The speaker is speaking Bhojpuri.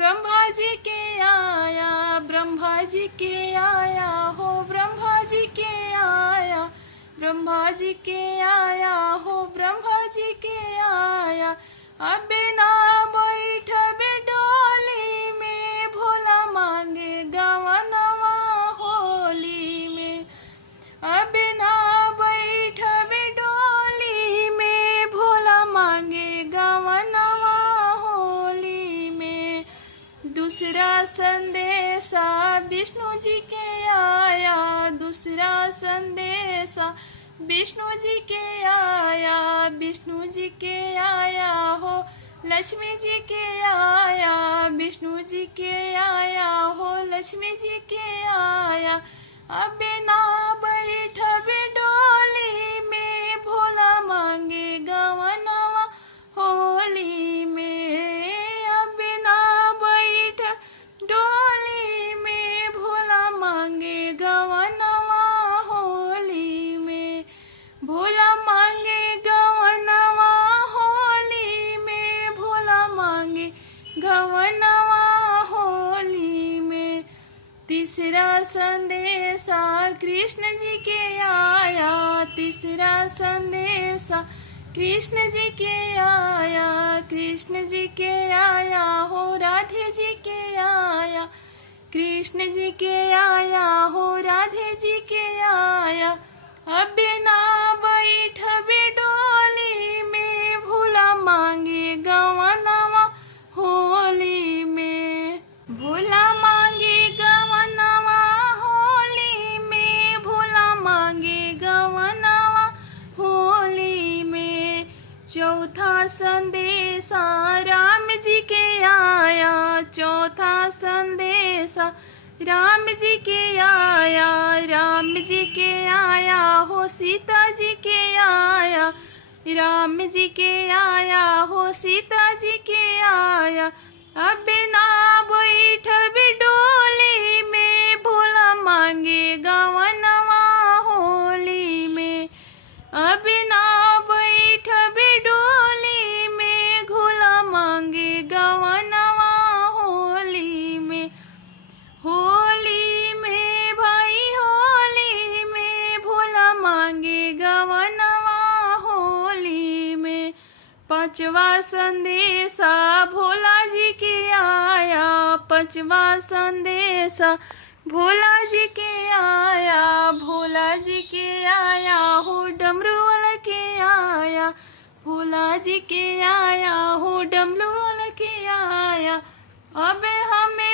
ब्रह्मा जी के आया, ब्रह्मा जी के आया हो, ब्रह्मा जी के आया, ब्रह्मा जी के आया हो, ब्रह्मा जी के आया। अब ना बैठ डोली में, भोला मांगे गवनवा होली में। अब ना बैठ डोली में, भोला मांगे गवनवा होली में। दूसरा संदेशा विष्णु जी के आया, दूसरा संदेशा विष्णु जी के आया, विष्णु जी के आया हो, लक्ष्मी जी के आया, विष्णु जी के आया हो, लक्ष्मी जी के आया। अब ना बैठ डोली में, भोला मांगे गवनवा होली में। अब ना बैठ डोली में, भोला मांगे गवनवा होली में। भोला मांगे गवनवा होली में, भोला मांगे गवनवा होली में। तीसरा संदेशा कृष्ण जी के आया, तीसरा संदेशा कृष्ण जी के आया, कृष्ण जी के आया हो, राधे जी के आया, कृष्ण जी के आया हो, राधे जी के आया। अब ना बैठ डोली में, भोला मांगे गवनवा होली में। भोला मांगे गवनवा होली में, भोला मांगे गवनवा होली में। चौथा संदेशा राम जी के आया, चौथा संदेशा राम जी के आया, राम जी के आया हो, सीता जी के आया, राम जी के आया हो, सीता जी के आया। अब ना बैठ डोली में, भोला मांगे गवनवा होली में। अब ना बैठ डोली में, भोला मांगे गवनवा होली में। होली में भाई होली में, भोला मांगे गवनवा होली में। पांचवा संदेशा भोला जी के आया, पांचवा संदेशा भोला जी के आया, भोला जी के आया हो, डमरू वाला के आया, भोला जी के आया हो, डमरू वाला के आया। अब हमें